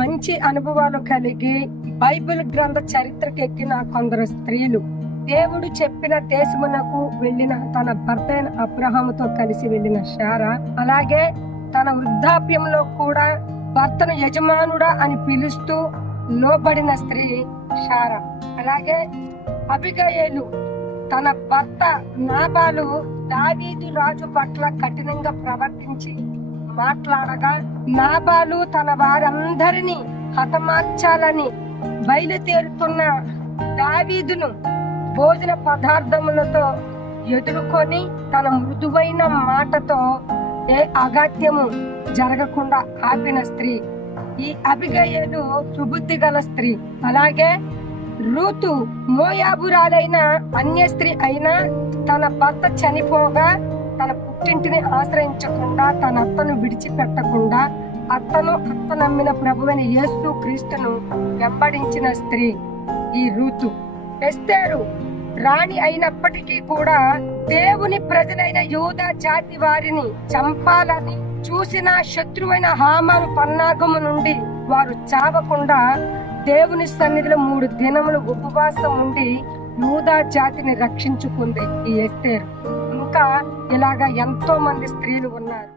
మంచి అనుభవాలు కలిగి బైబిల్ గ్రంథ చరిత్రకెక్కిన కొందరు స్త్రీలు దేవుడు చెప్పిన దేశమునకు వెళ్ళిన తన భర్త అయిన అబ్రహాముతో కలిసి వెళ్ళిన శారా, అలాగే తన వృద్ధాప్యంలో కూడా భర్తను యజమానుడా అని పిలుస్తూ లోబడిన స్త్రీ శారా. అలాగే అబిగయలు తన భర్త నాబాలు దావీదు రాజు పట్ల కఠినంగా ప్రవర్తించి మాట్లాడగా నాబాలు తన వారందరినీ హతమార్చాలని బయలుదేరుతున్న దావీదును భోజన పదార్థములతో ఎదుర్కొని తన మృదువైన మాటతో ఏ అగాత్యము జరగకుండా ఆపిన స్త్రీ ఈ అబిగయలు సుబుద్ధి గల స్త్రీ. అలాగే రూతు మోయాబురాలైన అన్య స్త్రీ అయినా తన భర్త చనిపోగా తన పుట్టింటిని ఆశ్రయించకుండా తన అత్తను విడిచిపెట్టకుండా అత్త నమ్మిన ప్రభువైన యేసు క్రీస్తును వెంబడించిన స్త్రీ ఈ రూతు. ఎస్తేరు రాణి అయినప్పటికీ కూడా దేవుని ప్రజలైన యూదా జాతి వారిని చంపాలని చూసిన శత్రువైన హామాను పన్నాగము నుండి వారు చావకుండా దేవుని సన్నిధిలో 3 దినములు ఉపవాసం ఉండి యూదా జాతిని రక్షించుకుంది ఈ ఎస్తేరు. ఇంకా ఇలాగా ఎంతో మంది స్త్రీలు ఉన్నారు.